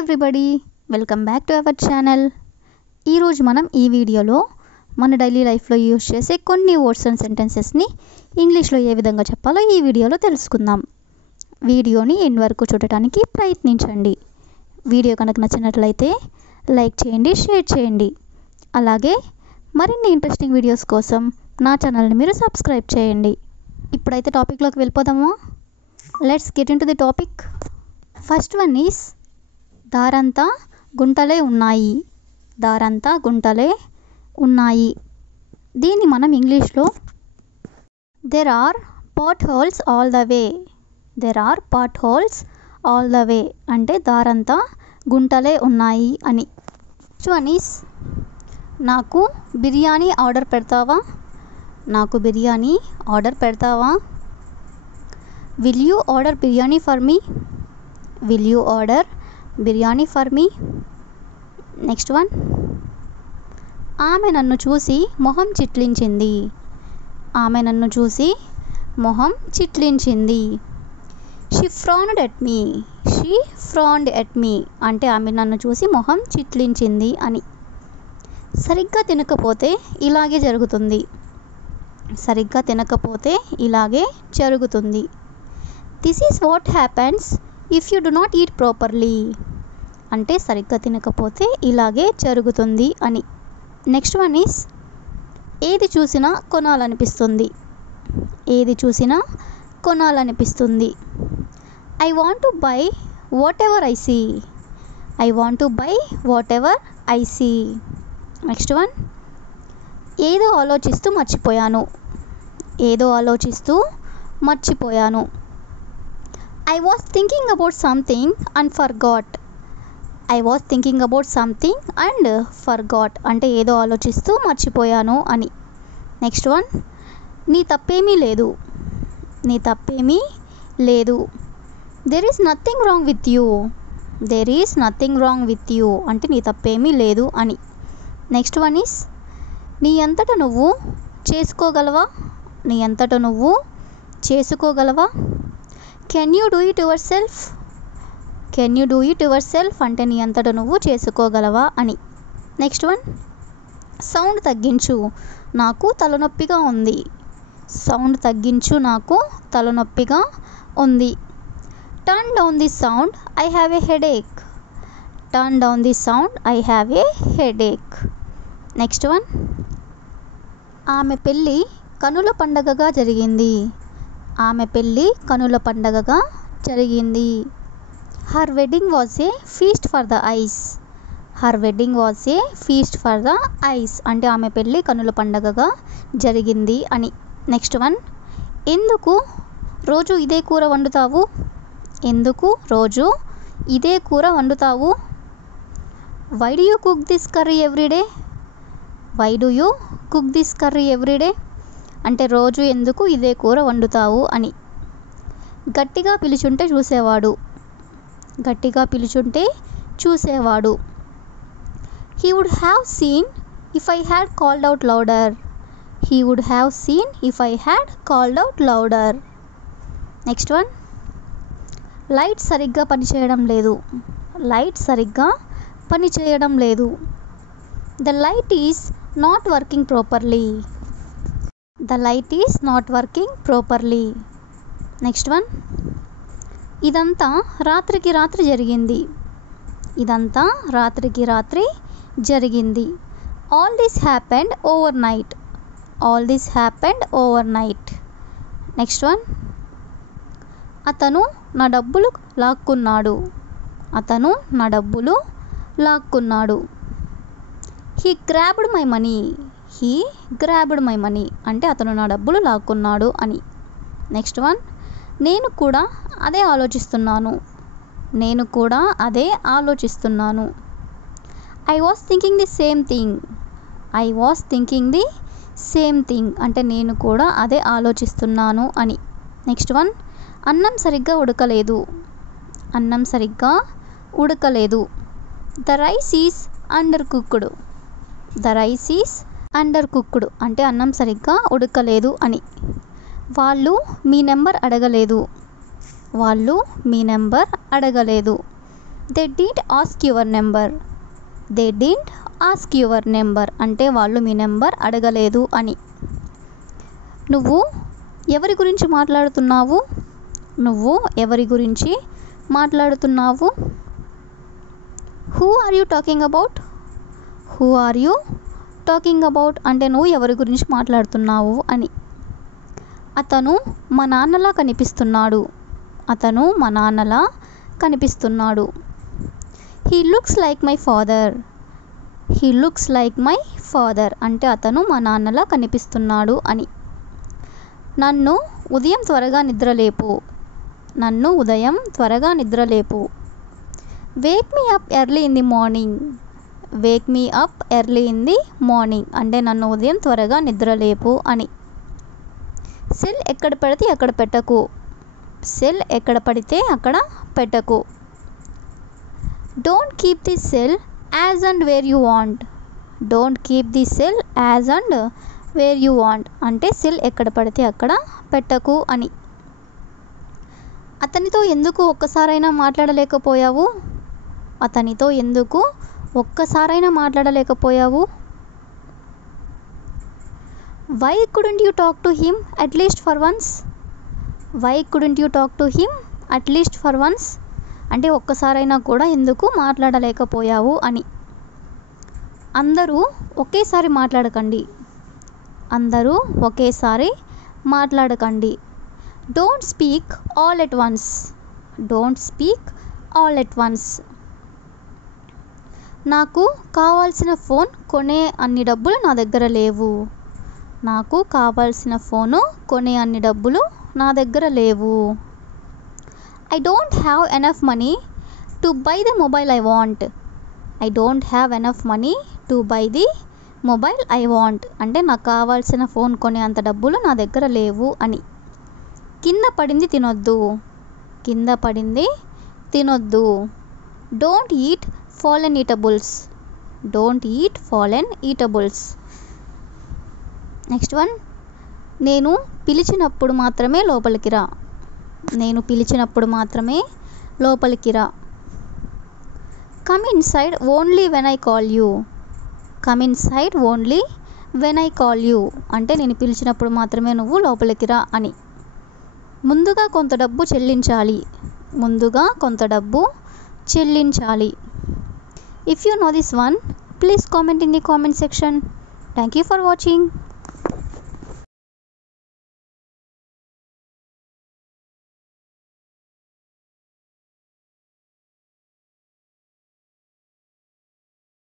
Everybody, welcome back to our channel. ఈరోజు మనం ఈ వీడియోలో మన డైలీ లైఫ్లో యూజ్ చేసే కొన్ని వర్డ్స్ అండ్ సెంటెన్సెస్ని ఇంగ్లీష్లో ఏ విధంగా చెప్పాలో ఈ వీడియోలో తెలుసుకుందాం. వీడియోని ఎండ్ వరకు చూడటానికి ప్రయత్నించండి. వీడియో కనుక నచ్చినట్లయితే లైక్ చేయండి, షేర్ చేయండి. అలాగే మరిన్ని ఇంట్రెస్టింగ్ వీడియోస్ కోసం నా ఛానల్ని మీరు సబ్స్క్రైబ్ చేయండి. ఇప్పుడైతే టాపిక్లోకి వెళ్ళిపోదామా? Let's get into the topic. First one is దారంతా గుంటలే ఉన్నాయి. దారంతా గుంటలే ఉన్నాయి. దీన్ని మనం ఇంగ్లీష్లో there are potholes all the way. There are potholes all the way అంటే దారంతా గుంటలే ఉన్నాయి అని. నెక్స్ట్ వన్ ఈస్ నాకు బిర్యానీ ఆర్డర్ పెడతావా? నాకు బిర్యానీ ఆర్డర్ పెడతావా? Will you order biryani for me? Will you order biryani for me? Next one, ఆమె నన్ను చూసి మొహం చిట్లించింది. ఆమె నన్ను చూసి మొహం చిట్లించింది. She frowned at me. She frowned at me అంటే ఆమె నన్ను చూసి మొహం చిట్లించింది అని. సరిగ్గా తినకపోతే ఇలాగే జరుగుతుంది. సరిగ్గా తినకపోతే ఇలాగే జరుగుతుంది. This is what happens if you do not eat properly అంటే సరిగ్గా తినకపోతే ఇలాగే జరుగుతుంది అని. నెక్స్ట్ వన్ ఈస్ ఏది చూసినా కొనాలనిపిస్తుంది. ఏది చూసినా కొనాలనిపిస్తుంది. I want to buy whatever I see. I want to buy whatever I see. Next one, ఏదో ఆలోచిస్తూ మర్చిపోయాను. ఏదో ఆలోచిస్తూ మర్చిపోయాను. I was thinking about something and forgot. I was thinking about something and forgot అంటే ఏదో ఆలోచిస్తూ మర్చిపోయాను అని. నెక్స్ట్ వన్, నీ తప్పేమీ లేదు. నీ తప్పేమీ లేదు. There is nothing wrong with you. There is nothing wrong with you అంటే నీ తప్పేమీ లేదు అని. నెక్స్ట్ వన్ ఈస్ నీ అంతట నువ్వు చేసుకోగలవా? నీ అంతట నువ్వు చేసుకోగలవా? Can you do it yourself? Can you do it yourself అంటే నీ అంతట నువ్వు చేసుకోగలవా అని. నెక్స్ట్ వన్, సౌండ్ తగ్గించు, నాకు తలనొప్పిగా ఉంది. సౌండ్ తగ్గించు, నాకు తలనొప్పిగా ఉంది. Turn down the sound, I have a headache. Turn down the sound, I have a headache. Next one, ఆమె పెళ్ళి కనుల పండగగా జరిగింది. ఆమె పెళ్ళి కనుల పండగగా జరిగింది. Her wedding was a feast for the ice. Her wedding was a feast for the ice అంటే ఆమె పెళ్ళి కనుల పండగగా జరిగింది అని. నెక్స్ట్ వన్, ఎందుకు రోజు ఇదే కూర వండుతావు? ఎందుకు రోజు ఇదే కూర వండుతావు? Why do you cook this curry every day? Why do you cook this curry every day అంటే రోజు ఎందుకు ఇదే కూర వండుతావు అని. గట్టిగా పిలుచుంటే చూసేవాడు. గట్టిగా పిలుచుంటే చూసేవాడు. He would have seen if I had called out louder. He would have seen if I had called out louder. Next one, light సరిగ్గా పనిచేయడం లేదు. లైట్ సరిగ్గా పనిచేయడం లేదు. The light is not working properly. The light is not working properly. Next one, ఇదంతా రాత్రికి రాత్రి జరిగింది. ఇదంతా రాత్రికి రాత్రి జరిగింది. All this happened overnight. All this happened overnight. Next one, అతను నా డబ్బులు లాక్కున్నాడు. అతను నా డబ్బులు లాక్కున్నాడు. He grabbed my money. He grabbed my money అంటే అతను నా డబ్బులు లాక్కున్నాడు అని. నెక్స్ట్ వన్, నేను కూడా అదే ఆలోచిస్తున్నాను. నేను కూడా అదే ఆలోచిస్తున్నాను. I was thinking the same thing. I was thinking the same thing అంటే నేను కూడా అదే ఆలోచిస్తున్నాను అని. నెక్స్ట్ వన్, అన్నం సరిగ్గా ఉడకలేదు. అన్నం సరిగ్గా ఉడకలేదు. The rice is undercooked. The rice is undercooked అంటే అన్నం సరిగ్గా ఉడకలేదు అని. వాళ్ళు మీ నెంబర్ అడగలేదు. వాళ్ళు మీ నెంబర్ అడగలేదు. They didn't ask your number. They didn't ask your number అంటే వాళ్ళు మీ నెంబర్ అడగలేదు అని. నువ్వు ఎవరి గురించి మాట్లాడుతున్నావు? నువ్వు ఎవరి గురించి మాట్లాడుతున్నావు? Who are you talking about? Who are you talking about అంటే నువ్వు ఎవరి గురించి మాట్లాడుతున్నావు అని. అతను మా నాన్నలా కనిపిస్తున్నాడు. అతను మా నాన్నలా కనిపిస్తున్నాడు. He looks like my father. He looks like my father అంటే అతను మా నాన్నలా కనిపిస్తున్నాడు అని. నన్ను ఉదయం త్వరగా నిద్రలేపు. నన్ను ఉదయం త్వరగా నిద్రలేపు. Wake me up early in the morning. Wake me up early in the morning అంటే నన్ను ఉదయం త్వరగా నిద్రలేపు అని. సెల్ ఎక్కడ పడితే అక్కడ పెట్టకు. సెల్ ఎక్కడ పడితే అక్కడ పెట్టకు. Don't keep the cell as and where you want. Don't keep the cell as and where you want అంటే సెల్ ఎక్కడ పడితే అక్కడ పెట్టకు అని. అతనితో ఎందుకు ఒక్కసారైనా మాట్లాడలేకపోయావు? అతనితో ఎందుకు ఒక్కసారైనా మాట్లాడలేకపోయావు? Why couldn't you talk to him at least for once. Why couldn't you talk to him at least for once అంటే ఒక్కసారైనా కూడా ఎందుకు మాట్లాడలేకపోయావు అని. అందరూ ఒకేసారి మాట్లాడకండి. అందరూ ఒకేసారి మాట్లాడకండి. Don't speak all at once. Don't speak all at once. నాకు కావాల్సిన ఫోన్ కొనే అన్ని డబ్బులు నా దగ్గర లేవు. నాకు కావాల్సిన ఫోను కొనే అన్ని డబ్బులు నా దగ్గర లేవు. I don't have enough money to buy the mobile I want. I don't have enough money to buy the mobile I want అంటే నాకు కావాల్సిన ఫోన్ కొనే అంత డబ్బులు నా దగ్గర లేవు అని. కింద పడింది తినొద్దు. కింద పడింది తినొద్దు. Don't eat fallen eatables. Don't eat fallen eatables. Next one, నేను పిలిచినప్పుడు మాత్రమే లోపలికి రా. నేను పిలిచినప్పుడు మాత్రమే లోపలికి రా. Come in side only when I call you. Come in side only when I call you అంటే నేను పిలిచినప్పుడు మాత్రమే నువ్వు లోపలికి రా అని. ముందుగా కొంత డబ్బు చెల్లించాలి. ముందుగా కొంత డబ్బు చెల్లించాలి. If you know this one, please comment in the comment section. Thank you for watching.